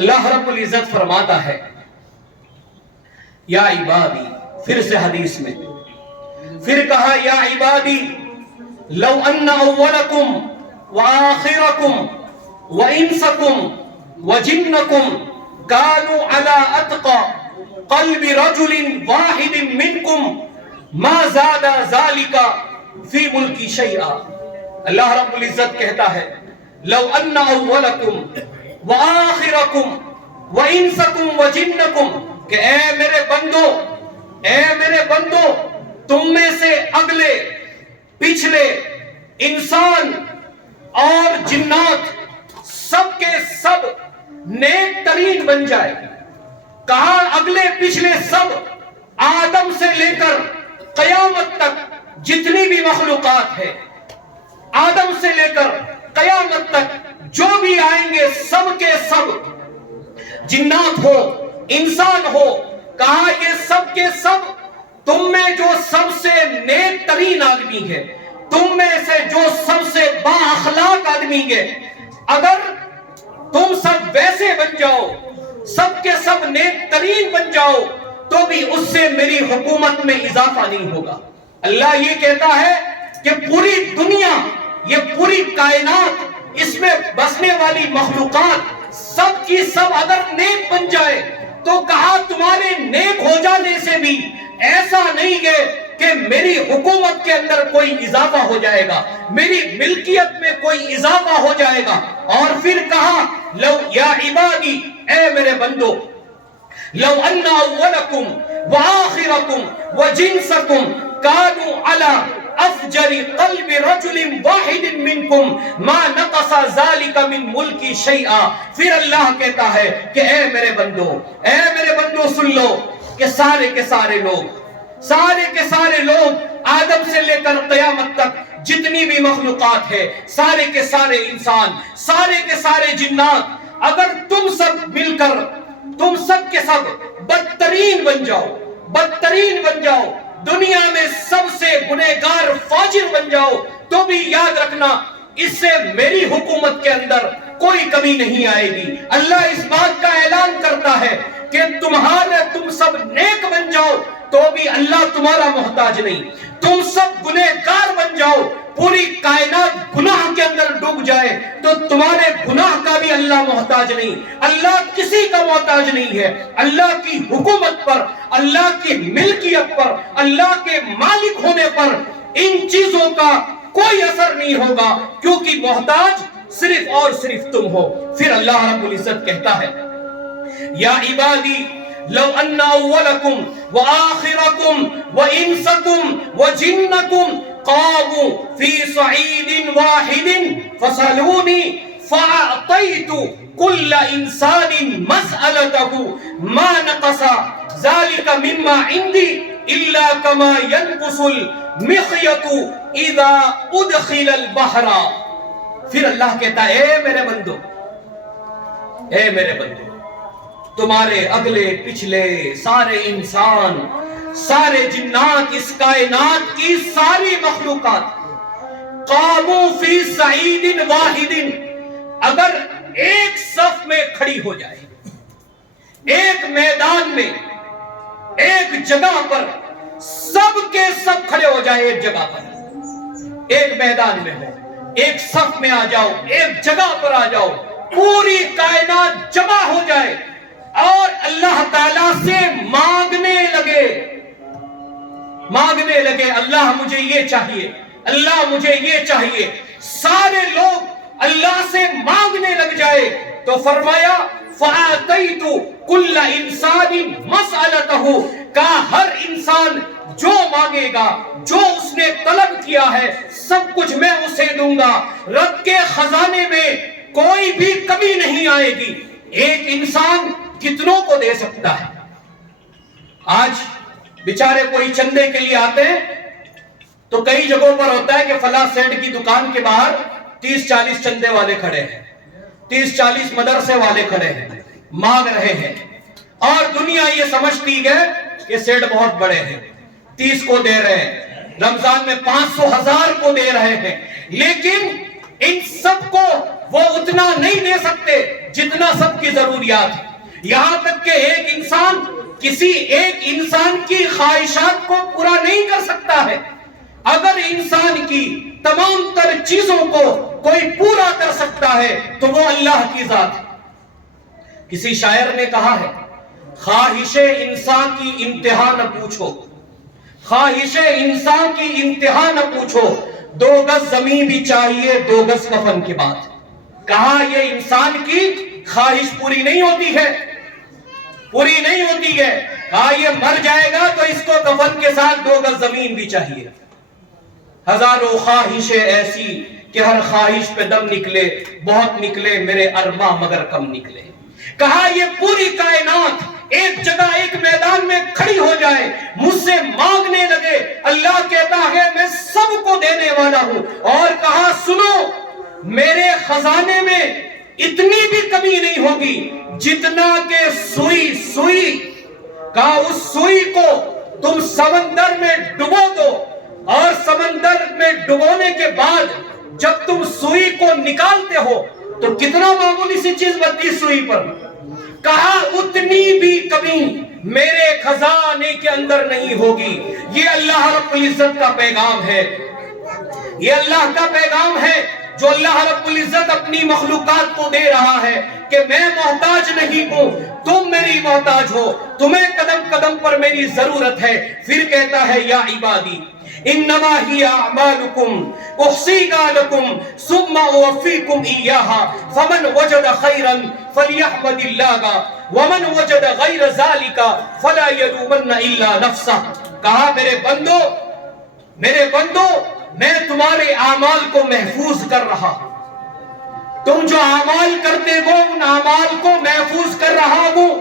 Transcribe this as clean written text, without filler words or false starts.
اللہ رب العزت فرماتا ہے یا عبادی، پھر سے حدیث میں پھر کہا یا عبادی لو ان اولکم وآخرکم وانسکم وجنکم كانوا على اتقى قلب رجل واحد منكم ما زاد ذلك في ملکی شیئا۔ اللہ رب العزت کہتا ہے لو ان اولکم وآخرکم وانسکم وجنکم، کہ اے میرے بندو تم میں سے اگلے پچھلے انسان اور جنات سب کے سب نیک ترین بن جائے۔ کہا اگلے پچھلے سب، آدم سے لے کر قیامت تک جتنی بھی مخلوقات ہے، آدم سے لے کر قیامت تک جو بھی آئیں گے سب کے سب، جنات ہو انسان ہو، کہا یہ سب کے سب تم میں جو سب سے نیک ترین آدمی ہے، تم میں سے جو سب سے با اخلاق آدمی ہے، اگر تم سب ویسے بن جاؤ، سب کے سب نیک ترین بن جاؤ، تو بھی اس سے میری حکومت میں اضافہ نہیں ہوگا۔ اللہ یہ کہتا ہے کہ پوری دنیا، یہ پوری کائنات، اس میں بسنے والی مخلوقات سب کی سب اگر نیک بن جائے تو کہا تمہارے نیک ہو جانے سے بھی ایسا نہیں ہے کہ میری حکومت کے اندر کوئی اضافہ ہو جائے گا، میری ملکیت میں کوئی اضافہ ہو جائے گا۔ اور پھر کہا لو یا عبادی، اے میرے بندو، لو ان اولکم وآخرکم وجنسکم كانوا على افجر قلب رجل واحد منكم ما نقص ذلك من ملکی شیئا۔ پھر اللہ کہتا ہے کہ اے میرے بندو سن لو کہ سارے کے سارے لوگ آدم سے لے کر قیامت تک جتنی بھی مخلوقات ہے، سارے کے سارے انسان، سارے کے سارے جنات، اگر تم سب مل کر تم سب کے سب بدترین بن جاؤ، دنیا میں سب سے گنہگار فاجر بن جاؤ، تو بھی یاد رکھنا اس سے میری حکومت کے اندر کوئی کمی نہیں آئے گی۔ اللہ اس بات کا اعلان کرتا ہے کہ تم سب نیک بن جاؤ تو بھی اللہ تمہارا محتاج نہیں، تم سب گنہگار بن جاؤ، پوری کائنات گناہ کے اندر ڈوب جائے تو تمہارے گناہ کا بھی اللہ محتاج نہیں، اللہ کسی کا محتاج نہیں ہے۔ اللہ کی حکومت پر، اللہ کی ملکیت پر، اللہ کے مالک ہونے پر ان چیزوں کا کوئی اثر نہیں ہوگا، کیونکہ محتاج صرف اور صرف تم ہو۔ پھر اللہ رب العزت کہتا ہے یا عبادی لو ان اولکم وآخرکم وانسکم وجنکم قاموا فی صعید واحد فسألونی فأعطیت کل انسان مسألته ما نقص ذلك مما عندی الا كما ينقص المخيط اذا ادخل البحر۔ پھر اللہ کہتا ہے اے میرے بندو تمہارے اگلے پچھلے سارے انسان، سارے جنات، اس کائنات کی ساری مخلوقات قاموا فی صعید واحد، اگر ایک صف میں کھڑی ہو جائے، ایک میدان میں، ایک جگہ پر سب کے سب کھڑے ہو جائے، ایک جگہ پر، ایک میدان میں ہو، ایک صف میں آ جاؤ، ایک جگہ پر آ جاؤ، پوری کائنات جمع ہو جائے اور اللہ تعالیٰ سے مانگنے لگے اللہ مجھے یہ چاہیے، اللہ مجھے یہ چاہیے، سارے لوگ اللہ سے مانگنے لگ جائے تو فرمایا فَآتَيْتُ كُلَّ إِنسَانٍ مَسْأَلَتَهُ، کا ہر انسان جو مانگے گا، جو اس نے طلب کیا ہے، سب کچھ میں اسے دوں گا۔ رب کے خزانے میں کوئی بھی کمی نہیں آئے گی۔ ایک انسان کتنوں کو دے سکتا ہے؟ آج بیچارے کوئی چندے کے لیے آتے ہیں تو کئی جگہوں پر ہوتا ہے کہ فلاں سیٹ کی دکان کے باہر 30-40 چندے والے کھڑے ہیں، 30-40 مدرسے والے کھڑے ہیں، مانگ رہے ہیں، اور دنیا یہ سمجھتی ہے کہ سیٹ بہت بڑے ہیں، 30 کو دے رہے ہیں، رمضان میں 500,000 کو دے رہے ہیں، لیکن ان سب کو وہ اتنا نہیں دے سکتے جتنا سب کی ضروریات ہے. یہاں تک کہ ایک انسان کسی ایک انسان کی خواہشات کو پورا نہیں کر سکتا ہے. اگر انسان کی تمام تر چیزوں کو کوئی پورا کر سکتا ہے تو وہ اللہ کی ذات ہے. کسی شاعر نے کہا ہے خواہش انسان کی انتہا نہ پوچھو، خواہش انسان کی انتہا نہ پوچھو، 2 گز زمین بھی چاہیے 2 گز کفن کے بعد. کہا یہ انسان کی خواہش پوری نہیں ہوتی ہے، پوری نہیں ہوتی ہے. کہا یہ مر جائے گا تو اس کو کفن کے ساتھ 2 گز زمین بھی چاہیے. ہزاروں خواہشیں ایسی کہ ہر خواہش پہ دم نکلے، بہت نکلے میرے ارماں مگر کم نکلے. کہا یہ پوری کائنات ایک جگہ ایک میدان میں کھڑی ہو جائے، مجھ سے مانگنے لگے، اللہ کہتا ہے میں سب کو دینے والا ہوں. اور کہا سنو میرے خزانے میں اتنی بھی کمی نہیں ہوگی جتنا کہ سوئی. کہا اس سوئی کو تم سمندر میں ڈبو دو، اور سمندر میں ڈبونے کے بعد جب تم سوئی کو نکالتے ہو تو کتنا معمولی سی چیز بنتی سوئی پر. کہا اتنی بھی کمی میرے خزانے کے اندر نہیں ہوگی. یہ اللہ رب العزت کا پیغام ہے، یہ اللہ کا پیغام ہے جو اللہ رب العزت اپنی مخلوقات کو دے رہا ہے کہ میں محتاج نہیں ہوں، تم میری محتاج ہو، تمہیں قدم قدم پر میری ضرورت ہے. پھر کہتا ہے یا عبادی انما ہی اعمالکم احصیها لکم ثم اوفیکم ایاہا فمن وجد خیرا فلیحمد اللہ ومن وجد غیر ذالک فلا یلومن الا نفسہ. کہا میرے بندو میں تمہارے اعمال کو محفوظ کر رہا ہوں، تم جو اعمال کرتے ہو ان اعمال کو محفوظ کر رہا ہوں.